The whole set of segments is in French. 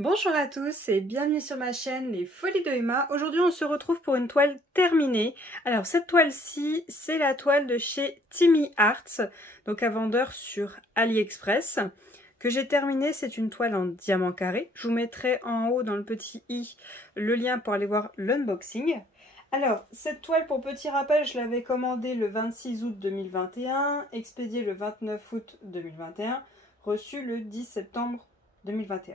Bonjour à tous et bienvenue sur ma chaîne Les Folies de Emma. Aujourd'hui on se retrouve pour une toile terminée. Alors cette toile-ci, c'est la toile de chez Timmy Arts, donc un vendeur sur AliExpress, que j'ai terminée. C'est une toile en diamant carré. Je vous mettrai en haut dans le petit i le lien pour aller voir l'unboxing. Alors cette toile, pour petit rappel, je l'avais commandée le 26 août 2021, expédiée le 29 août 2021, reçue le 10 septembre 2021.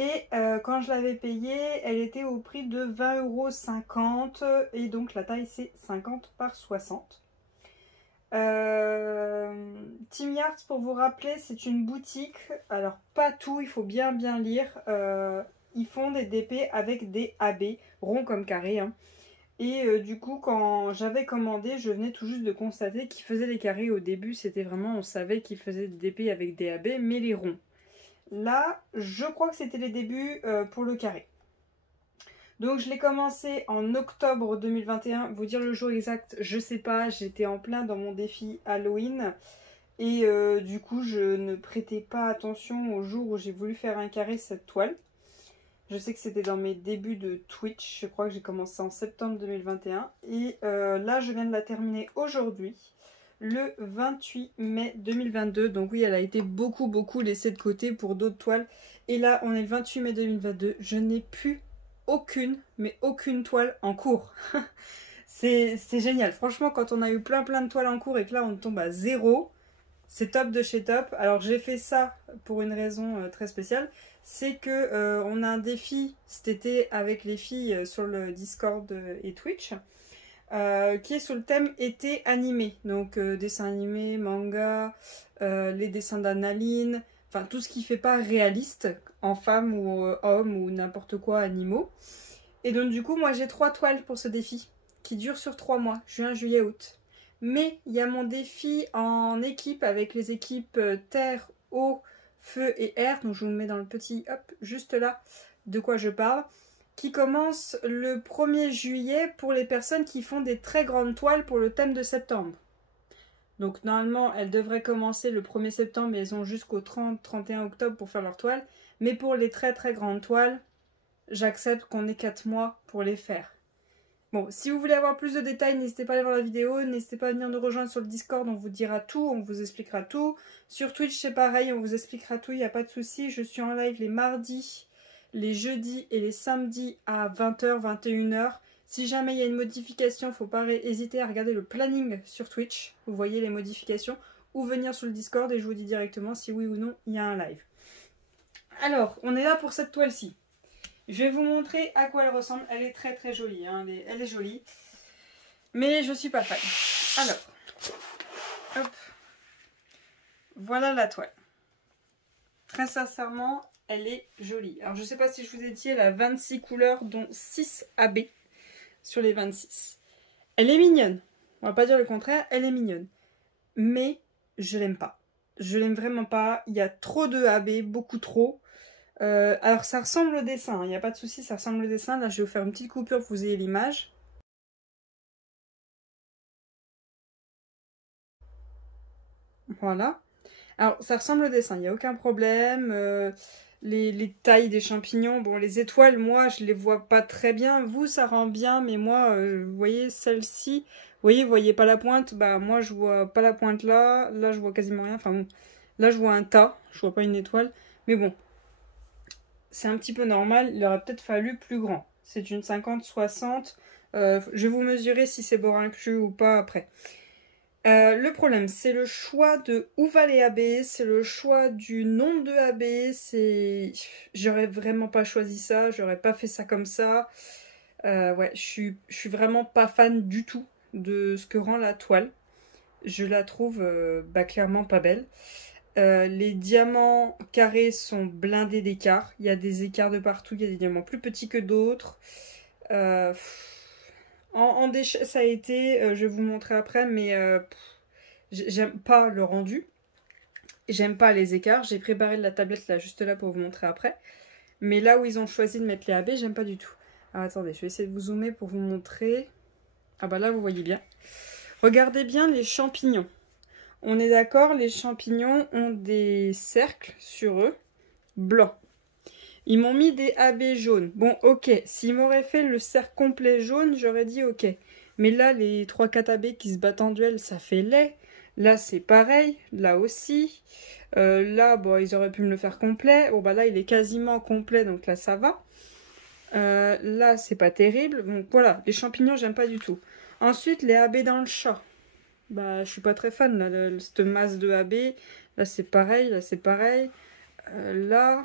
Et quand je l'avais payée, elle était au prix de 20,50 € et donc la taille c'est 50 par 60. Timmy Arts, pour vous rappeler, c'est une boutique. Alors pas tout, il faut bien lire. Ils font des DP avec des AB, ronds comme carrés. Hein. Et du coup, quand j'avais commandé, je venais tout juste de constater qu'ils faisaient les carrés au début. C'était vraiment, on savait qu'ils faisaient des DP avec des AB, mais les ronds. Là, je crois que c'était les débuts pour le carré. Donc je l'ai commencé en octobre 2021. Vous dire le jour exact, je sais pas. J'étais en plein dans mon défi Halloween. Et du coup, je ne prêtais pas attention au jour où j'ai voulu faire un carré cette toile. Je sais que c'était dans mes débuts de Twitch. Je crois que j'ai commencé en septembre 2021. Et là, je viens de la terminer aujourd'hui, le 28 mai 2022. Donc oui, elle a été beaucoup laissée de côté pour d'autres toiles. Et là, on est le 28 mai 2022. Je n'ai plus aucune toile en cours. C'est génial. Franchement, quand on a eu plein de toiles en cours et que là, on tombe à 0, c'est top de chez top. Alors, j'ai fait ça pour une raison très spéciale. C'est que on a un défi cet été avec les filles sur le Discord et Twitch. Qui est sous le thème été animé. Donc dessins animés, manga, les dessins d'Analine, enfin tout ce qui fait pas réaliste en femme ou homme ou n'importe quoi animaux. Et donc du coup moi j'ai 3 toiles pour ce défi qui dure sur 3 mois, juin, juillet, août. Mais il y a mon défi en équipe avec les équipes terre, eau, feu et air. Donc je vous mets dans le petit hop juste là de quoi je parle, qui commence le 1er juillet pour les personnes qui font des très grandes toiles pour le thème de septembre. Donc normalement, elles devraient commencer le 1er septembre et elles ont jusqu'au 30-31 octobre pour faire leur toile. Mais pour les très grandes toiles, j'accepte qu'on ait 4 mois pour les faire. Bon, si vous voulez avoir plus de détails, n'hésitez pas à aller voir la vidéo, n'hésitez pas à venir nous rejoindre sur le Discord, on vous dira tout, on vous expliquera tout. Sur Twitch, c'est pareil, on vous expliquera tout, il n'y a pas de souci. Je suis en live les mardis, les jeudis et les samedis à 20h, 21h. Si jamais il y a une modification, il ne faut pas hésiter à regarder le planning sur Twitch. Vous voyez les modifications. Ou venir sur le Discord et je vous dis directement si oui ou non il y a un live. Alors, on est là pour cette toile-ci. Je vais vous montrer à quoi elle ressemble. Elle est très jolie. Hein. Elle est jolie. Mais je suis pas fan. Alors, hop. Voilà la toile. Très sincèrement, elle est jolie. Alors, je sais pas si je vous ai dit, elle a 26 couleurs, dont 6 AB sur les 26. Elle est mignonne. On va pas dire le contraire, elle est mignonne. Mais je l'aime pas. Je l'aime vraiment pas. Il y a trop de AB, beaucoup trop. Alors ça ressemble au dessin, il n'y a pas de souci, ça ressemble au dessin. Là je vais vous faire une petite coupure pour que vous ayez l'image. Voilà. Alors ça ressemble au dessin, il n'y a aucun problème. Les tailles des champignons, bon les étoiles, moi je les vois pas très bien. Vous ça rend bien, mais moi, vous voyez celle-ci, vous voyez pas la pointe. Bah moi je vois pas la pointe là, là je vois quasiment rien. Enfin bon, là je vois un tas, je vois pas une étoile. Mais bon, c'est un petit peu normal, il aurait peut-être fallu plus grand. C'est une 50-60. Je vais vous mesurer si c'est bord inclus ou pas après. Le problème, c'est le choix de où va les AB, c'est le choix du nombre de AB. J'aurais vraiment pas choisi ça, j'aurais pas fait ça comme ça. Ouais, je suis vraiment pas fan du tout de ce que rend la toile. Je la trouve clairement pas belle. Les diamants carrés sont blindés d'écarts. Il y a des écarts de partout. Il y a des diamants plus petits que d'autres. En déchet, ça a été... je vais vous montrer après, mais j'aime pas le rendu. J'aime pas les écarts. J'ai préparé de la tablette là, juste là pour vous montrer après. Mais là où ils ont choisi de mettre les AB, j'aime pas du tout. Alors attendez, je vais essayer de vous zoomer pour vous montrer. Ah bah là, vous voyez bien. Regardez bien les champignons. On est d'accord, les champignons ont des cercles sur eux, blancs. Ils m'ont mis des AB jaunes. Bon, ok, s'ils m'auraient fait le cercle complet jaune, j'aurais dit ok. Mais là, les 3-4 AB qui se battent en duel, ça fait laid. Là, c'est pareil. Là aussi. Là, bon, ils auraient pu me le faire complet. Bon, bah là, il est quasiment complet, donc là, ça va. Là, c'est pas terrible. Donc voilà, les champignons, j'aime pas du tout. Ensuite, les AB dans le chat. Bah, je suis pas très fan, là, cette masse de AB. Là, c'est pareil, là, c'est pareil. Là,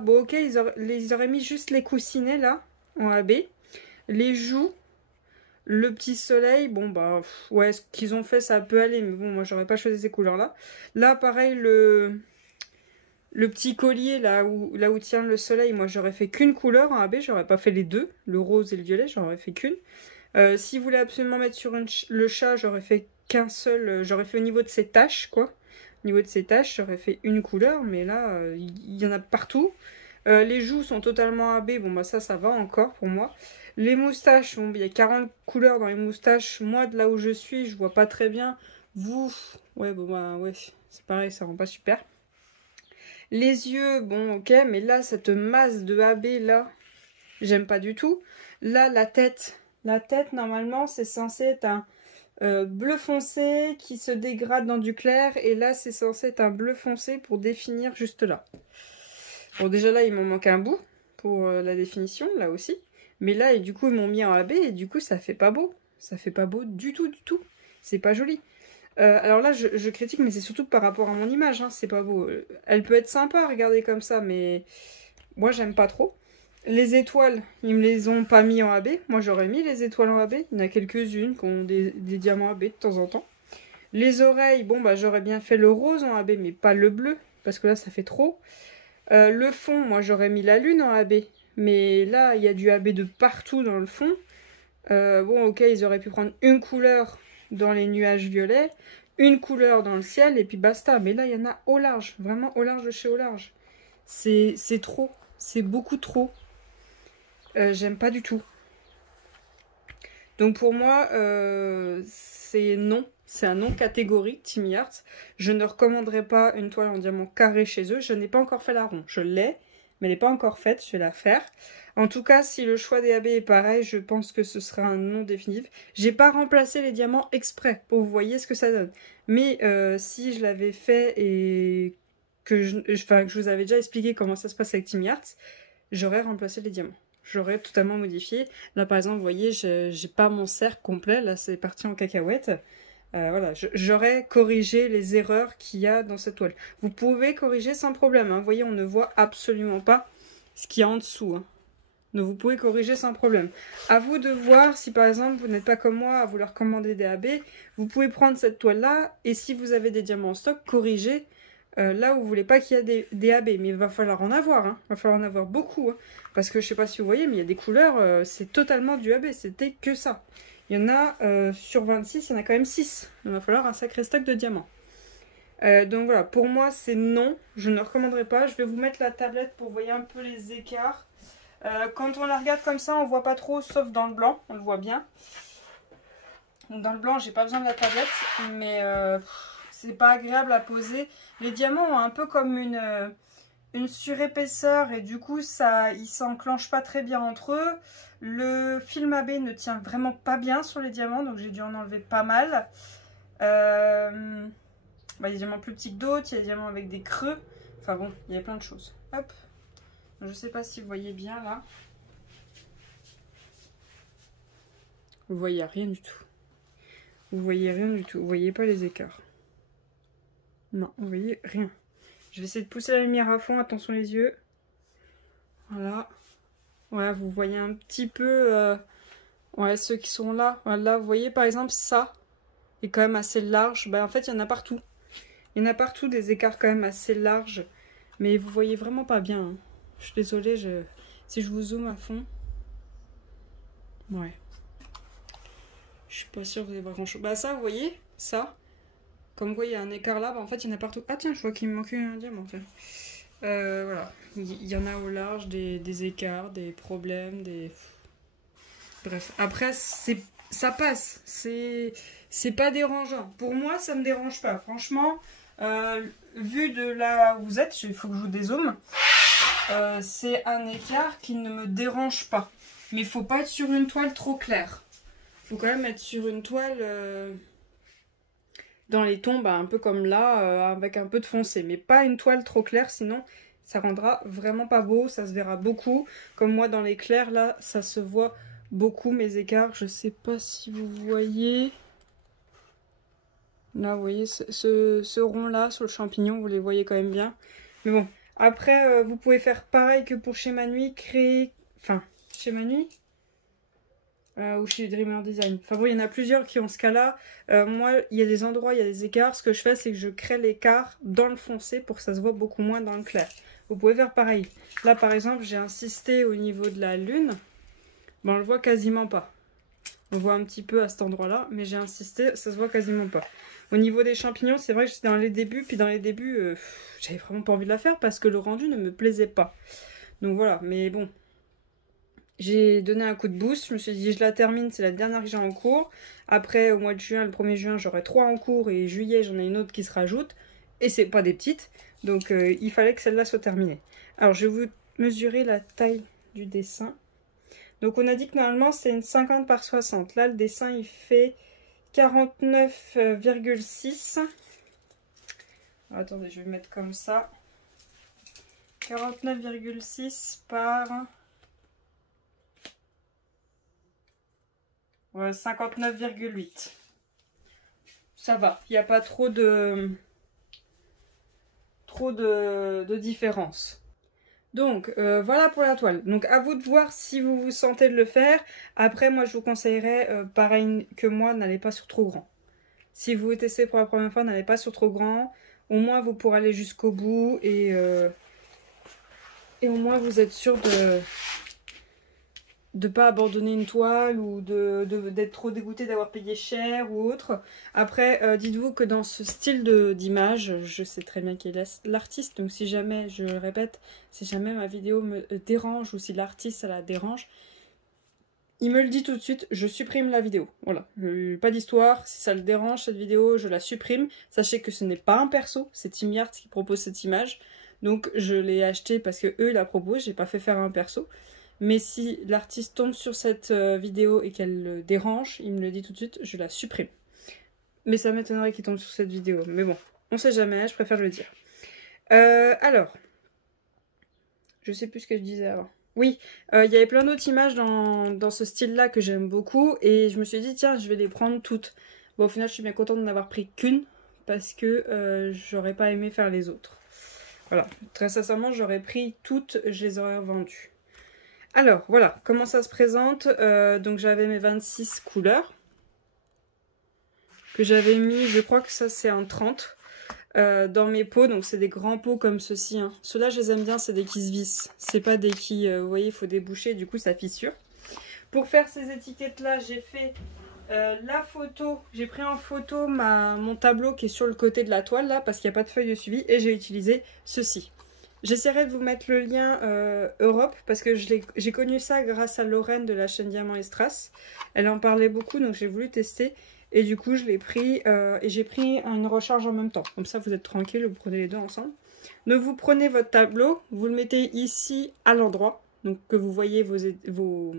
bon, ok, ils auraient mis juste les coussinets, là, en AB. Les joues, le petit soleil, bon, bah, ouais, ce qu'ils ont fait, ça peut aller, mais bon, moi, j'aurais pas choisi ces couleurs-là. Là, pareil, le petit collier, là où tient le soleil, moi, j'aurais fait qu'une couleur en AB, j'aurais pas fait les deux, le rose et le violet, j'aurais fait qu'une. Si vous voulez absolument mettre sur le chat, j'aurais fait qu'un seul, j'aurais fait au niveau de ses taches, quoi. Au niveau de ses taches, j'aurais fait une couleur, mais là, il y en a partout. Les joues sont totalement AB, bon bah ça va encore pour moi. Les moustaches, bon, il y a 40 couleurs dans les moustaches. Moi, de là où je suis, je vois pas très bien. Vous, ouais, bon bah ouais, c'est pareil, ça rend pas super. Les yeux, bon ok, mais là, cette masse de AB, là, j'aime pas du tout. Là, la tête, normalement, c'est censé être un bleu foncé qui se dégrade dans du clair. Et là, c'est censé être un bleu foncé pour définir juste là. Bon, déjà là, il m'en manque un bout pour la définition, là aussi. Mais là, et du coup, ils m'ont mis en AB et du coup, ça fait pas beau. Ça fait pas beau du tout, du tout. C'est pas joli. Alors là, je critique, mais c'est surtout par rapport à mon image, hein, c'est pas beau. Elle peut être sympa à regarder comme ça, mais moi, j'aime pas trop. Les étoiles, ils me les ont pas mis en AB. Moi, j'aurais mis les étoiles en AB. Il y en a quelques-unes qui ont des diamants AB de temps en temps. Les oreilles, bon, bah, j'aurais bien fait le rose en AB, mais pas le bleu, parce que là, ça fait trop. Le fond, moi, j'aurais mis la lune en AB. Mais là, il y a du AB de partout dans le fond. Bon, ok, ils auraient pu prendre une couleur dans les nuages violets, une couleur dans le ciel, et puis basta. Mais là, il y en a au large, vraiment au large de chez au large. C'est trop, c'est beaucoup trop. J'aime pas du tout. Donc pour moi, c'est non. C'est un non catégorique, Team Yards. Je ne recommanderais pas une toile en diamant carré chez eux. Je n'ai pas encore fait la ronde. Je l'ai, mais elle n'est pas encore faite. Je vais la faire. En tout cas, si le choix des AB est pareil, je pense que ce sera un non définitif. J'ai pas remplacé les diamants exprès pour vous voyez ce que ça donne. Mais si je l'avais fait et que je vous avais déjà expliqué comment ça se passe avec Team Yards, j'aurais remplacé les diamants. J'aurais totalement modifié. Là, par exemple, vous voyez, j'ai pas mon cercle complet. Là, c'est parti en cacahuète. Voilà, j'aurais corrigé les erreurs qu'il y a dans cette toile. Vous pouvez corriger sans problème. Hein. Vous voyez, on ne voit absolument pas ce qu'il y a en dessous. Hein. Donc, vous pouvez corriger sans problème. À vous de voir si, par exemple, vous n'êtes pas comme moi à vouloir commander des AB. Vous pouvez prendre cette toile-là et si vous avez des diamants en stock, corriger là où vous voulez pas qu'il y ait des AB. Mais il va falloir en avoir. Hein. Il va falloir en avoir beaucoup. Hein. Parce que je sais pas si vous voyez, mais il y a des couleurs, c'est totalement du AB. C'était que ça. Il y en a sur 26, il y en a quand même 6. Il va falloir un sacré stock de diamants. Donc voilà, pour moi c'est non. Je ne recommanderais pas. Je vais vous mettre la tablette pour voir un peu les écarts. Quand on la regarde comme ça, on voit pas trop, sauf dans le blanc. On le voit bien. Donc dans le blanc, j'ai pas besoin de la tablette. Mais c'est pas agréable à poser. Les diamants ont un peu comme une surépaisseur et du coup ils s'enclenchent pas très bien entre eux. Le film AB ne tient vraiment pas bien sur les diamants, donc j'ai dû en enlever pas mal. Il y a des diamants plus petits que d'autres, il y a des diamants avec des creux. Enfin bon, il y a plein de choses. Hop. Je sais pas si vous voyez bien là. Vous voyez rien du tout. Vous voyez rien du tout. Vous voyez pas les écarts. Non, vous voyez rien. Je vais essayer de pousser la lumière à fond. Attention les yeux. Voilà. Voilà, vous voyez un petit peu ouais, ceux qui sont là. Voilà, vous voyez par exemple ça est quand même assez large. En fait, il y en a partout. Il y en a partout des écarts quand même assez larges. Mais vous voyez vraiment pas bien. Hein. Je suis désolée, si je vous zoome à fond. Ouais. Je suis pas sûre que vous allez voir grand chose. Ça, vous voyez, ça. Comme quoi il y a un écart là, en fait il y en a partout. Ah tiens, je vois qu'il me manquait un diamant. Voilà, il y en a au large des écarts, des problèmes, bref, après ça passe, c'est pas dérangeant. Pour moi ça me dérange pas, franchement, vu de là où vous êtes, il faut que je vous dézoome. c'est un écart qui ne me dérange pas. Mais il faut pas être sur une toile trop claire. Il faut quand même être sur une toile dans les tons, bah, un peu comme là, avec un peu de foncé. Mais pas une toile trop claire, sinon ça rendra vraiment pas beau. Ça se verra beaucoup. Comme moi dans les clairs, là, ça se voit beaucoup mes écarts. Je sais pas si vous voyez. Là, vous voyez ce rond-là sur le champignon, vous les voyez quand même bien. Mais bon, après, vous pouvez faire pareil que pour chez Manui, créer... Enfin, chez Manui ou chez Dreamer Design. Enfin bon, il y en a plusieurs qui ont ce cas-là. Moi, il y a des endroits, il y a des écarts. Ce que je fais, c'est que je crée l'écart dans le foncé pour que ça se voit beaucoup moins dans le clair. Vous pouvez faire pareil. Là, par exemple, j'ai insisté au niveau de la lune. Ben, on le voit quasiment pas. On voit un petit peu à cet endroit-là, mais j'ai insisté, ça se voit quasiment pas. Au niveau des champignons, c'est vrai que j'étais dans les débuts, puis dans les débuts, j'avais vraiment pas envie de la faire parce que le rendu ne me plaisait pas. Donc voilà, mais bon. J'ai donné un coup de boost, je me suis dit je la termine, c'est la dernière que j'ai en cours. Après, au mois de juin, le 1er juin, j'aurai 3 en cours et juillet, j'en ai une autre qui se rajoute. Et c'est pas des petites, donc il fallait que celle-là soit terminée. Alors, je vais vous mesurer la taille du dessin. Donc on a dit que normalement c'est une 50 par 60. Là le dessin il fait 49,6. Attendez, je vais mettre comme ça. 49,6 par... Ouais, 59,8. Ça va, il n'y a pas trop de différence. Donc, voilà pour la toile. Donc, à vous de voir si vous vous sentez de le faire. Après, moi, je vous conseillerais, pareil que moi, n'allez pas sur trop grand. Si vous testez pour la première fois, n'allez pas sur trop grand. Au moins, vous pourrez aller jusqu'au bout et au moins, vous êtes sûr de ne pas abandonner une toile ou d'être trop dégoûté d'avoir payé cher ou autre. Après, dites-vous que dans ce style d'image, je sais très bien qui est l'artiste, donc si jamais, je le répète, si jamais ma vidéo me dérange ou si l'artiste ça la dérange, il me le dit tout de suite, je supprime la vidéo. Voilà, pas d'histoire, si ça le dérange cette vidéo, je la supprime. Sachez que ce n'est pas un perso, c'est TimYart qui propose cette image, donc je l'ai acheté parce que eux la proposent, j'ai pas fait faire un perso. Mais si l'artiste tombe sur cette vidéo et qu'elle le dérange, il me le dit tout de suite, je la supprime. Mais ça m'étonnerait qu'il tombe sur cette vidéo. Mais bon, on sait jamais, je préfère le dire. Alors, je sais plus ce que je disais avant. Oui, il y avait plein d'autres images dans ce style-là que j'aime beaucoup. Et je me suis dit, tiens, je vais les prendre toutes. Bon, au final, je suis bien contente d'en avoir pris qu'une. Parce que j'aurais pas aimé faire les autres. Voilà, très sincèrement, j'aurais pris toutes, je les aurais revendues. Alors, voilà, comment ça se présente. Donc, j'avais mes 26 couleurs. Que j'avais mis, je crois que ça, c'est un 30. Dans mes pots, donc c'est des grands pots comme ceux-ci. Hein. Ceux-là, je les aime bien, c'est des qui se vissent. C'est pas des qui, vous voyez, il faut déboucher, du coup, ça fissure. Pour faire ces étiquettes-là, j'ai fait la photo. J'ai pris en photo mon tableau qui est sur le côté de la toile, là, parce qu'il n'y a pas de feuille de suivi. Et j'ai utilisé ceci. J'essaierai de vous mettre le lien Europe parce que j'ai connu ça grâce à Lorraine de la chaîne Diamant et Strass. Elle en parlait beaucoup donc j'ai voulu tester et du coup je l'ai pris et j'ai pris une recharge en même temps. Comme ça vous êtes tranquille, vous prenez les deux ensemble. Donc vous prenez votre tableau, vous le mettez ici à l'endroit donc que vous voyez vos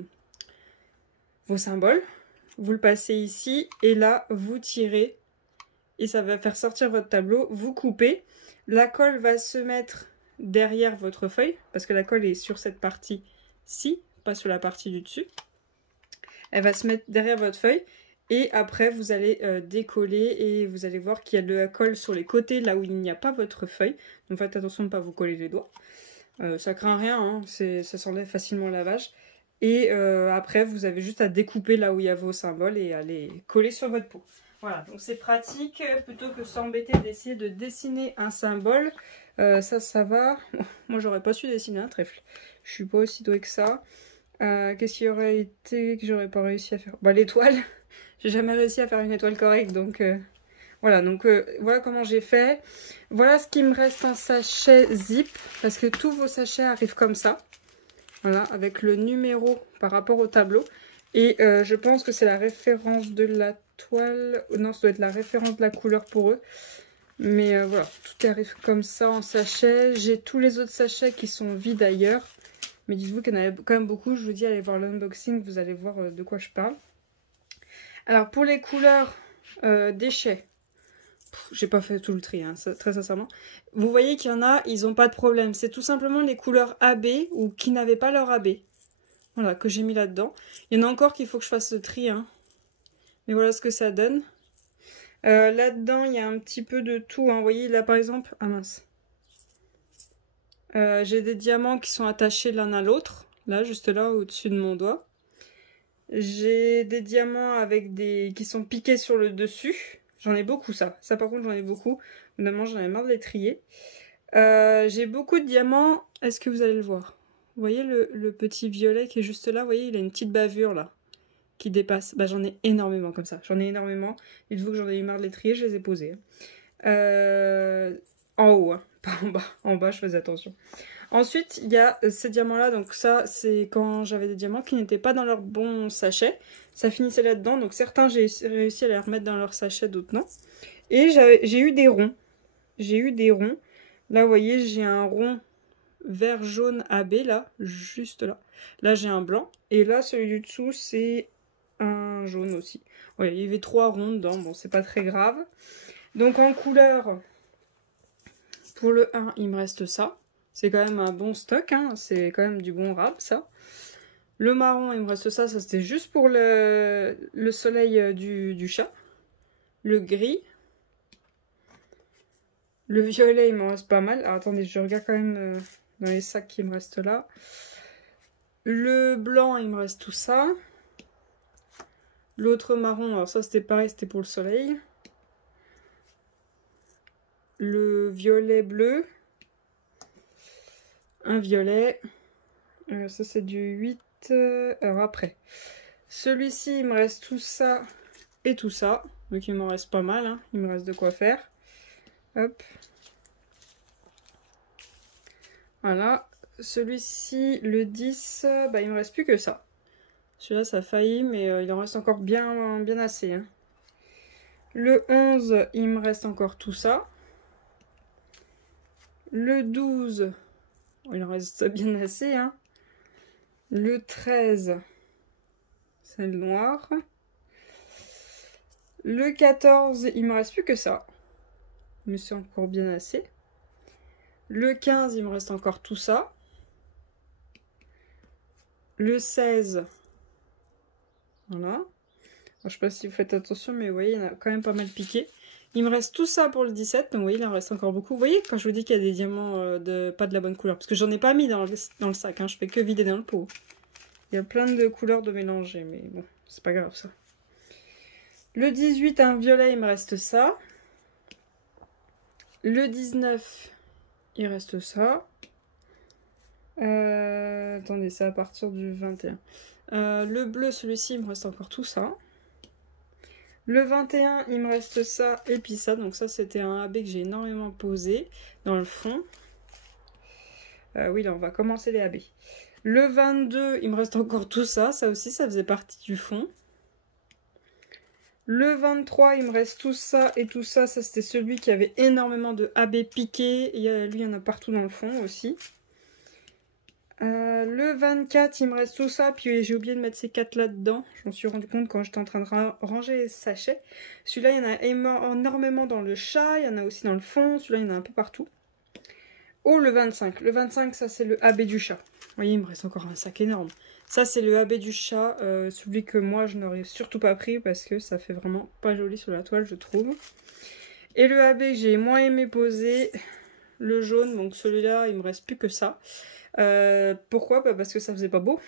symboles. Vous le passez ici et là vous tirez et ça va faire sortir votre tableau. Vous coupez, la colle va se mettre derrière votre feuille, parce que la colle est sur cette partie-ci, pas sur la partie du dessus. Elle va se mettre derrière votre feuille, et après vous allez décoller, et vous allez voir qu'il y a de la colle sur les côtés, là où il n'y a pas votre feuille. Donc faites attention de ne pas vous coller les doigts. Ça craint rien, hein, ça s'enlève facilement au lavage. Et après, vous avez juste à découper là où il y a vos symboles, et à les coller sur votre peau. Voilà, donc c'est pratique, plutôt que s'embêter d'essayer de dessiner un symbole. Ça va. Moi, j'aurais pas su dessiner un trèfle. Je suis pas aussi douée que ça. Qu'est-ce qui aurait été que j'aurais pas réussi à faire? Bah, l'étoile. J'ai jamais réussi à faire une étoile correcte, donc voilà. Donc voilà comment j'ai fait. Voilà ce qui me reste en sachet zip, parce que tous vos sachets arrivent comme ça. Voilà, avec le numéro par rapport au tableau. Et je pense que c'est la référence de la toile. Non, ça doit être la référence de la couleur pour eux. Mais voilà, tout arrive comme ça en sachet. J'ai tous les autres sachets qui sont vides ailleurs. Mais dites-vous qu'il y en a quand même beaucoup. Je vous dis, allez voir l'unboxing, vous allez voir de quoi je parle. Alors pour les couleurs déchets, j'ai pas fait tout le tri, hein, très sincèrement. Vous voyez qu'il y en a, ils n'ont pas de problème. C'est tout simplement les couleurs AB ou qui n'avaient pas leur AB. Voilà, que j'ai mis là-dedans. Il y en a encore qu'il faut que je fasse le tri, hein. Mais voilà ce que ça donne. Là-dedans, il y a un petit peu de tout, hein. Vous voyez, là, par exemple... Ah mince. J'ai des diamants qui sont attachés l'un à l'autre. Là, juste là, au-dessus de mon doigt. J'ai des diamants avec des qui sont piqués sur le dessus. J'en ai beaucoup, ça. Ça, par contre, j'en ai beaucoup. Évidemment, j'en ai marre de les trier. J'ai beaucoup de diamants. Est-ce que vous allez le voir? Vous voyez le petit violet qui est juste là? Vous voyez, il a une petite bavure, là, qui dépasse. Bah, j'en ai énormément comme ça. J'en ai énormément. Dites-vous que j'en ai eu marre de les trier, je les ai posés. En haut, hein, pas en bas. En bas, je faisais attention. Ensuite, il y a ces diamants-là. Donc ça, c'est quand j'avais des diamants qui n'étaient pas dans leur bon sachet. Ça finissait là-dedans. Donc certains, j'ai réussi à les remettre dans leur sachet, d'autres non. Et j'ai eu des ronds. J'ai eu des ronds. Là, vous voyez, j'ai un rond vert jaune AB, là, juste là. Là, j'ai un blanc. Et là, celui du dessous, c'est un jaune aussi. Ouais, il y avait 3 ronds dedans. Bon, c'est pas très grave. Donc, en couleur, pour le 1, il me reste ça. C'est quand même un bon stock, hein. C'est quand même du bon rap, ça. Le marron, il me reste ça. Ça, c'était juste pour le soleil du chat. Le gris. Le violet, il m'en reste pas mal. Alors, attendez, je regarde quand même dans les sacs qui me restent là. Le blanc, il me reste tout ça. L'autre marron, alors ça, c'était pareil, c'était pour le soleil. Le violet bleu. Un violet. Ça, c'est du 8. Alors, après. Celui-ci, il me reste tout ça et tout ça. Donc, il m'en reste pas mal, hein. Il me reste de quoi faire. Hop. Voilà. Celui-ci, le 10, bah, il me reste plus que ça. Celui-là, ça a failli, mais il en reste encore bien assez, hein. Le 11, il me reste encore tout ça. Le 12, il en reste bien assez, hein. Le 13, c'est le noir. Le 14, il me reste plus que ça. Mais c'est encore bien assez. Le 15, il me reste encore tout ça. Le 16, voilà. Alors, je sais pas si vous faites attention, mais vous voyez, il y en a quand même pas mal piqué. Il me reste tout ça pour le 17, donc vous voyez, il en reste encore beaucoup. Vous voyez, quand je vous dis qu'il y a des diamants pas de la bonne couleur, parce que j'en ai pas mis dans le sac, hein, je fais que vider dans le pot. Il y a plein de couleurs de mélanger, mais bon, c'est pas grave ça. Le 18, un violet, il me reste ça. Le 19, il reste ça. Attendez, c'est à partir du 21. Le bleu, celui-ci, il me reste encore tout ça. Le 21, il me reste ça et puis ça. Donc ça, c'était un AB que j'ai énormément posé dans le fond. Oui, là, on va commencer les AB. Le 22, il me reste encore tout ça. Ça aussi, ça faisait partie du fond. Le 23, il me reste tout ça et tout ça. Ça, c'était celui qui avait énormément de AB piqués. Et lui, il y en a partout dans le fond aussi. Le 24, il me reste tout ça. Puis j'ai oublié de mettre ces 4 là-dedans. Je m'en suis rendu compte quand j'étais en train de ranger les sachets. Celui-là, il y en a énormément dans le chat. Il y en a aussi dans le fond. Celui-là, il y en a un peu partout. Oh, le 25. Le 25, ça, c'est le AB du chat. Vous voyez, il me reste encore un sac énorme. Ça, c'est le AB du chat. Celui que moi, je n'aurais surtout pas pris parce que ça fait vraiment pas joli sur la toile, je trouve. Et le AB que j'ai moins aimé poser, le jaune. Donc celui-là, il me reste plus que ça. Pourquoi? Bah parce que ça faisait pas beau.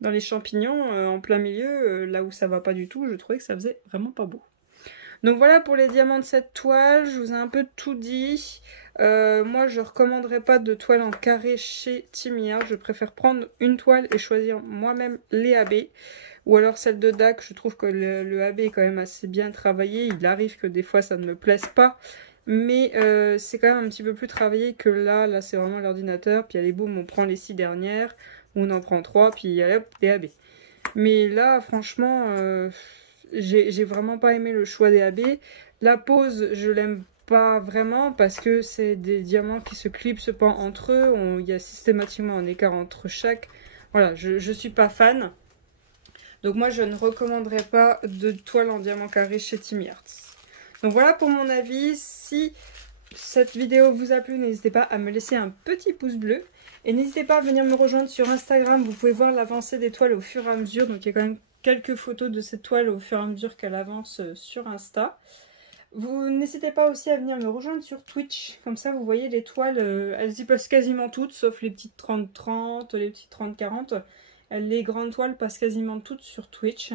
Dans les champignons, en plein milieu, là où ça va pas du tout, je trouvais que ça faisait vraiment pas beau. Donc voilà pour les diamants de cette toile, je vous ai un peu tout dit. Moi je recommanderais pas de toile en carré chez Timiya, je préfère prendre une toile et choisir moi-même les AB. Ou alors celle de DAC, je trouve que le AB est quand même assez bien travaillé. Il arrive que des fois ça ne me plaise pas. Mais c'est quand même un petit peu plus travaillé que là. Là c'est vraiment l'ordinateur. Puis allez boum, on prend les 6 dernières. On en prend 3. Puis allez hop, les AB. Mais là franchement, j'ai vraiment pas aimé le choix des AB. La pose, je l'aime pas vraiment parce que c'est des diamants qui se clipsent pas entre eux. Il y a systématiquement un écart entre chaque. Voilà, je suis pas fan. Donc moi, je ne recommanderais pas de toile en diamant carré chez Team Yards. Donc voilà pour mon avis. Si cette vidéo vous a plu, n'hésitez pas à me laisser un petit pouce bleu. Et n'hésitez pas à venir me rejoindre sur Instagram. Vous pouvez voir l'avancée des toiles au fur et à mesure. Donc il y a quand même quelques photos de cette toile au fur et à mesure qu'elle avance sur Insta. Vous n'hésitez pas aussi à venir me rejoindre sur Twitch. Comme ça, vous voyez les toiles, elles y passent quasiment toutes, sauf les petites 30-30, les petites 30-40. Les grandes toiles passent quasiment toutes sur Twitch.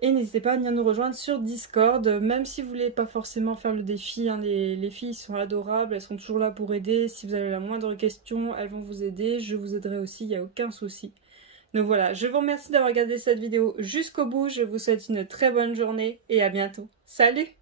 Et n'hésitez pas à venir nous rejoindre sur Discord, même si vous voulez pas forcément faire le défi, hein, les filles sont adorables, elles sont toujours là pour aider. Si vous avez la moindre question, elles vont vous aider, je vous aiderai aussi, il n'y a aucun souci. Donc voilà, je vous remercie d'avoir regardé cette vidéo jusqu'au bout, je vous souhaite une très bonne journée et à bientôt. Salut!